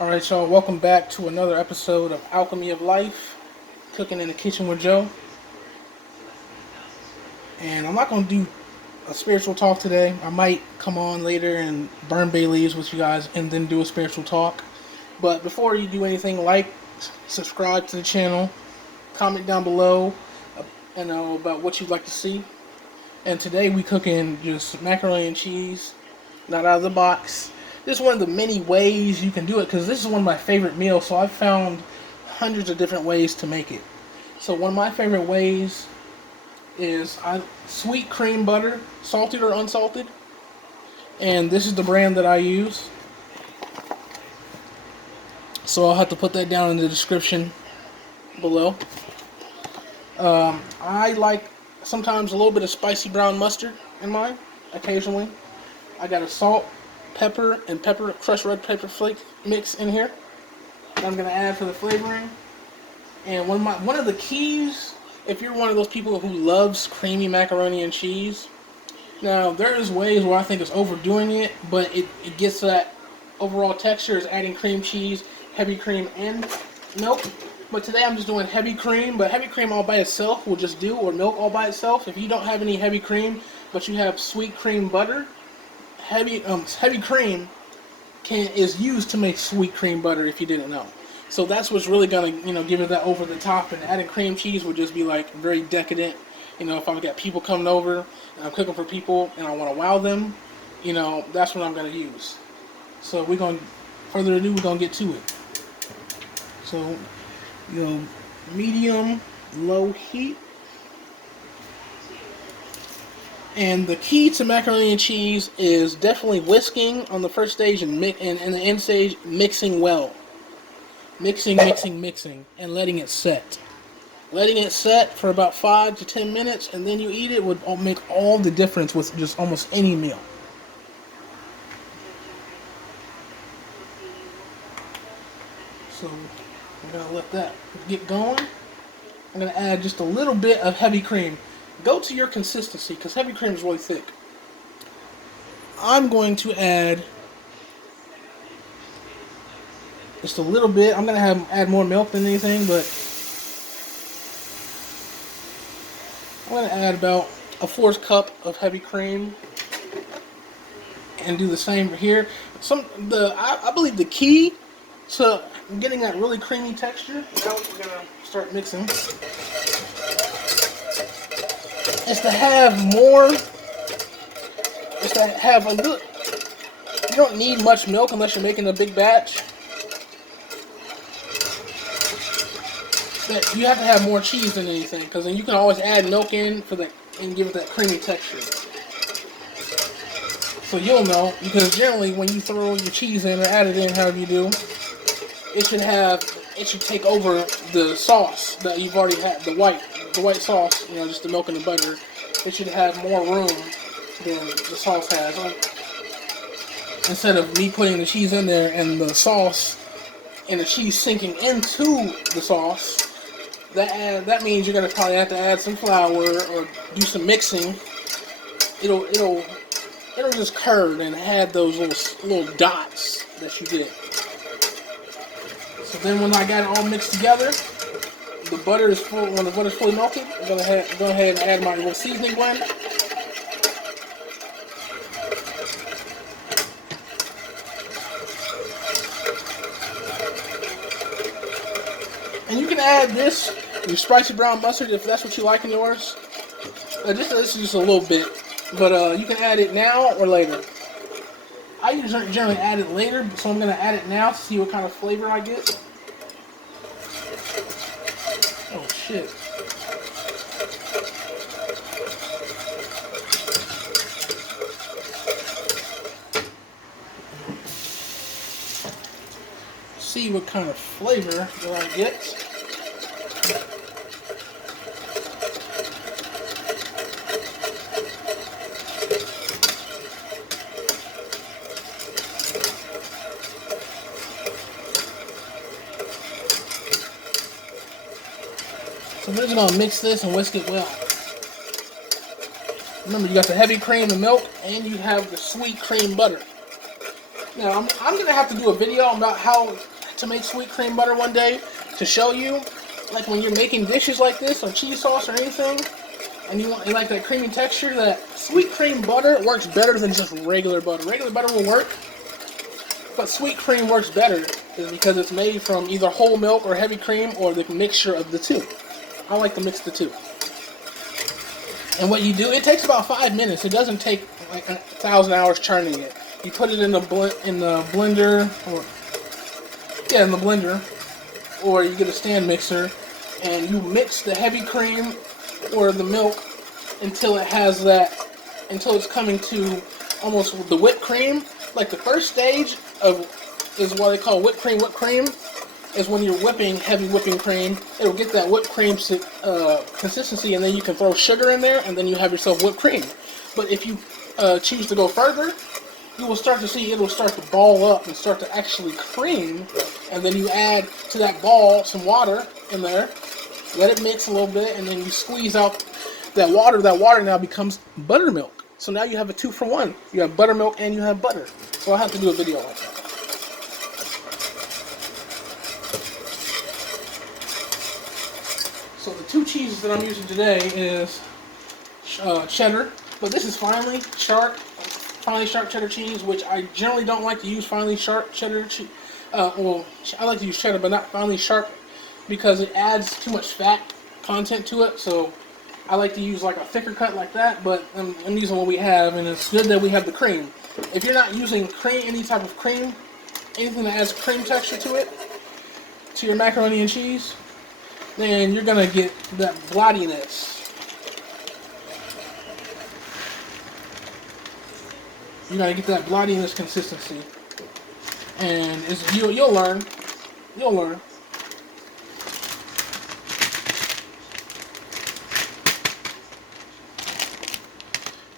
Alright, y'all, welcome back to another episode of Alchemy of Life, Cooking in the Kitchen with Joe. And I'm not going to do a spiritual talk today. I might come on later and burn bay leaves with you guys and then do a spiritual talk. But before you do anything, like, subscribe to the channel, comment down below about what you'd like to see. And today we cooking just macaroni and cheese, not out of the box. This is one of the many ways you can do it because this is one of my favorite meals. So I've found hundreds of different ways to make it. So one of my favorite ways is sweet cream butter, salted or unsalted. And this is the brand that I use. So I'll have to put that down in the description below. I like sometimes a little bit of spicy brown mustard in mine, occasionally. I got a salt, pepper, and crushed red pepper flake mix in here that I'm going to add for the flavoring. And one of the keys, if you're one of those people who loves creamy macaroni and cheese, now there's ways where I think it's overdoing it, but it gets that overall texture is adding cream cheese, heavy cream, and milk. But today I'm just doing heavy cream, but heavy cream all by itself will just do, or milk all by itself. If you don't have any heavy cream, but you have sweet cream butter, heavy cream is used to make sweet cream butter, if you didn't know. So that's what's really gonna give it that over the top, and adding cream cheese would just be like very decadent. If I've got people coming over and I'm cooking for people and I want to wow them, that's what I'm gonna use. So further ado, we're gonna get to it. So medium low heat. And the key to macaroni and cheese is definitely whisking on the first stage and the end stage, mixing well. Mixing, and letting it set. Letting it set for about 5 to 10 minutes, and then you eat it would make all the difference with just almost any meal. So I'm going to let that get going. I'm going to add just a little bit of heavy cream. Go to your consistency, because heavy cream is really thick. I'm going to add just a little bit. I'm going to add more milk than anything, but I'm going to add about a 1/4 cup of heavy cream. And do the same here. I believe the key to getting that really creamy texture, now we're going to start mixing, is to have a little. You don't need much milk unless you're making a big batch. But you have to have more cheese than anything, because then you can always add milk in and give it that creamy texture. So you'll know, because generally when you throw your cheese in or add it in, however you do, it should take over the sauce that you've already had, the white sauce, just the milk and the butter. It should have more room than the sauce has. Instead of me putting the cheese in there and the sauce and the cheese sinking into the sauce, that means you're gonna probably have to add some flour or do some mixing. It'll just curd and add those little dots that you get. So then when I got it all mixed together, when the butter is fully melted, I'm gonna go ahead and add my little seasoning blend. And you can add your spicy brown mustard, if that's what you like in yours. This is just a little bit, but you can add it now or later. I usually generally add it later, so I'm going to add it now to see what kind of flavor I get. Oh shit. See what kind of flavor that I get. So we're just going to mix this and whisk it well. Remember, you got the heavy cream, the milk, and you have the sweet cream butter. Now, I'm going to have to do a video about how to make sweet cream butter one day to show you, like when you're making dishes like this or cheese sauce or anything, and you like that creamy texture, that sweet cream butter works better than just regular butter. Regular butter will work, but sweet cream works better is because it's made from either whole milk or heavy cream or the mixture of the two. I like to mix the two. And what you do, it takes about 5 minutes. It doesn't take like 1,000 hours churning it. You put it in the blender, or you get a stand mixer, and you mix the heavy cream or the milk until it's coming to almost the whipped cream. Like the first stage is what they call whipped cream. Whipped cream is when you're whipping heavy whipping cream. It'll get that whipped cream consistency, and then you can throw sugar in there, and then you have yourself whipped cream. But if you choose to go further, you will start to see it'll start to ball up and start to actually cream, and then you add to that ball some water in there, let it mix a little bit, and then you squeeze out that water. That water now becomes buttermilk. So now you have a 2-for-1. You have buttermilk and you have butter. So I'll have to do a video like that. So the 2 cheeses that I'm using today is cheddar, but this is finely sharp cheddar cheese, which I generally don't like to use finely sharp cheddar cheese. Well, I like to use cheddar, but not finely sharp because it adds too much fat content to it. So I like to use like a thicker cut like that, but I'm using what we have, and it's good that we have the cream. If you're not using cream, any type of cream, anything that adds cream texture to it, to your macaroni and cheese, then you're gonna get that blottiness. You're gonna get that blottiness consistency, and you'll learn. You'll learn.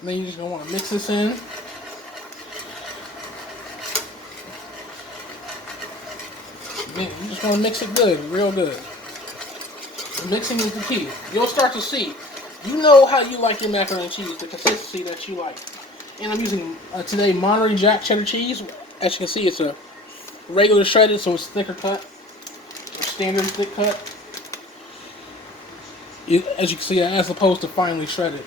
And then you're just gonna want to mix this in. Man, you just want to mix it good, real good. The mixing is the key. You'll start to see. You know how you like your macaroni and cheese, the consistency that you like. And I'm using today Monterey Jack cheddar cheese. As you can see, it's a regular shredded, so it's thicker cut, standard thick cut. As you can see, as opposed to finely shredded.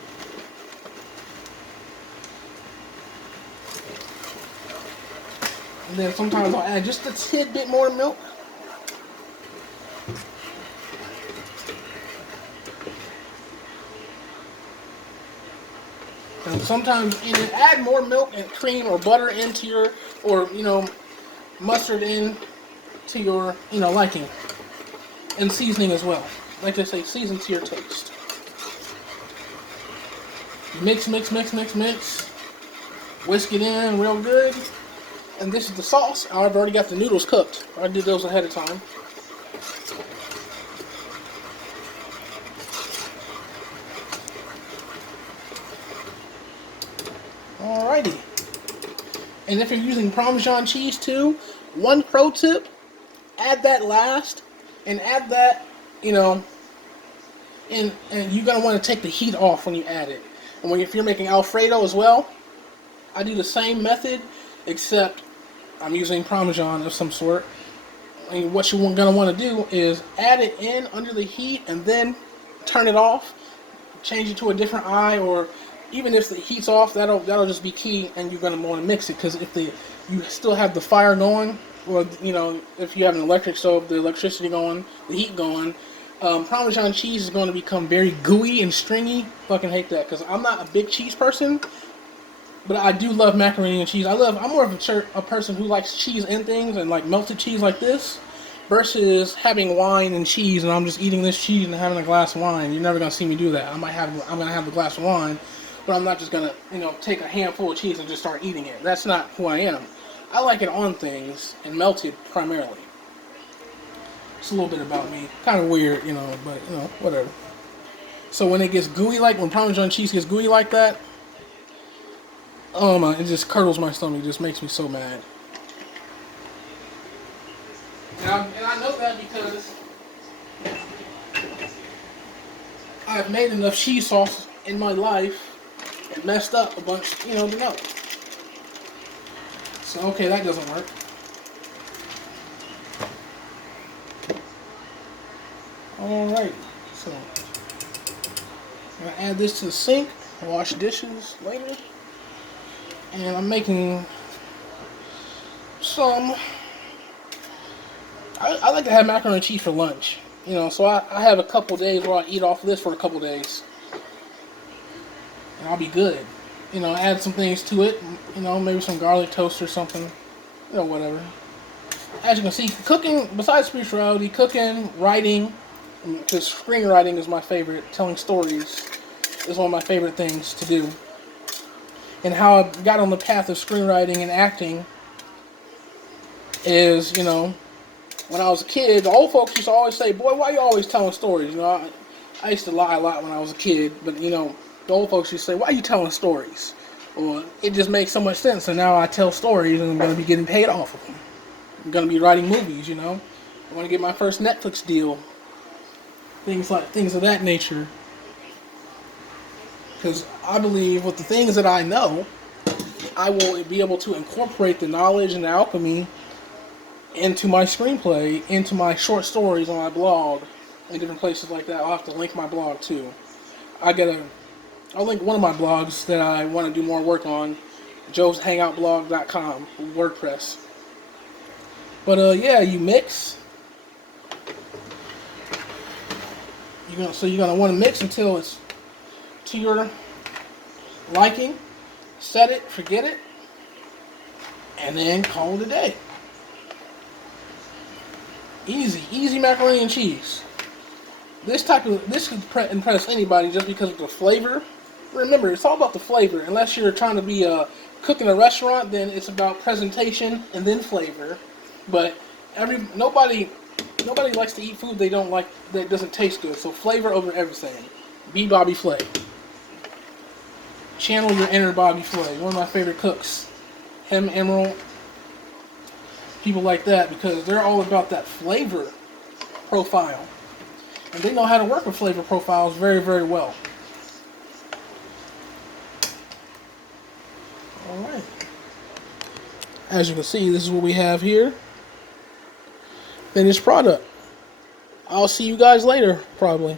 And then sometimes I'll add just a tidbit more milk. And sometimes add more milk and cream or butter into your, or mustard in to your liking, and seasoning as well. Like they say, season to your taste. Mix, mix, mix, mix, mix. Whisk it in real good. And this is the sauce. I've already got the noodles cooked. I did those ahead of time. Alrighty. And if you're using Parmesan cheese too, one pro tip, add that last, and add that, and you're going to want to take the heat off when you add it. And if you're making Alfredo as well, I do the same method, except I'm using Parmesan of some sort. And what you're going to want to do is add it in under the heat and then turn it off, change it to a different eye, or even if the heat's off, that'll just be key, and you're going to want to mix it, because if you still have the fire going, or if you have an electric stove, the electricity going, the heat going, Parmesan cheese is going to become very gooey and stringy. Fucking hate that, because I'm not a big cheese person, but I do love macaroni and cheese. I'm more of a person who likes cheese in things, and like melted cheese like this, versus having wine and cheese, and I'm just eating this cheese and having a glass of wine. You're never going to see me do that. I'm going to have the glass of wine, but I'm not just going to, take a handful of cheese and just start eating it. That's not who I am. I like it on things and melted primarily. It's a little bit about me. Kind of weird, but, whatever. So when it gets gooey, when Parmesan cheese gets gooey like that, oh my, it just curdles my stomach. It just makes me so mad. And I know that because I've made enough cheese sauce in my life and messed up a bunch, to know. So, okay, that doesn't work. Alright, so I'm going to add this to the sink, wash dishes later. And I'm making some, I like to have macaroni and cheese for lunch. You know, so I have a couple days where I eat off this for a couple days. And I'll be good. You know, add some things to it. You know, maybe some garlic toast or something. You know, whatever. As you can see, cooking, besides spirituality, cooking, writing, because screenwriting is my favorite, telling stories is one of my favorite things to do. And how I got on the path of screenwriting and acting is, you know, when I was a kid, the old folks used to always say, boy, why are you always telling stories? You know, I used to lie a lot when I was a kid, but, you know, the old folks used to say, why are you telling stories? Well, it just makes so much sense, and now I tell stories, and I'm going to be getting paid off of them. I'm going to be writing movies, you know. I want to get my first Netflix deal. Things of that nature. Because I believe with the things that I know, I will be able to incorporate the knowledge and the alchemy into my screenplay, into my short stories on my blog, and different places like that. I'll have to link my blog too. I'll link one of my blogs that I want to do more work on, joeshangoutblog.com, WordPress. But yeah, you mix. So you're gonna want to mix until it's to your liking. Set it, forget it, and then call it a day. Easy macaroni and cheese. This could impress anybody just because of the flavor. Remember, it's all about the flavor. Unless you're trying to be a cook in a restaurant, then it's about presentation and then flavor. But nobody likes to eat food they don't like that doesn't taste good. So flavor over everything. Be Bobby Flay. Channel your inner Bobby Flay. One of my favorite cooks. Him, Emerald. People like that, because they're all about that flavor profile. And they know how to work with flavor profiles very, very well. Alright. As you can see, this is what we have here. Finished product. I'll see you guys later, probably.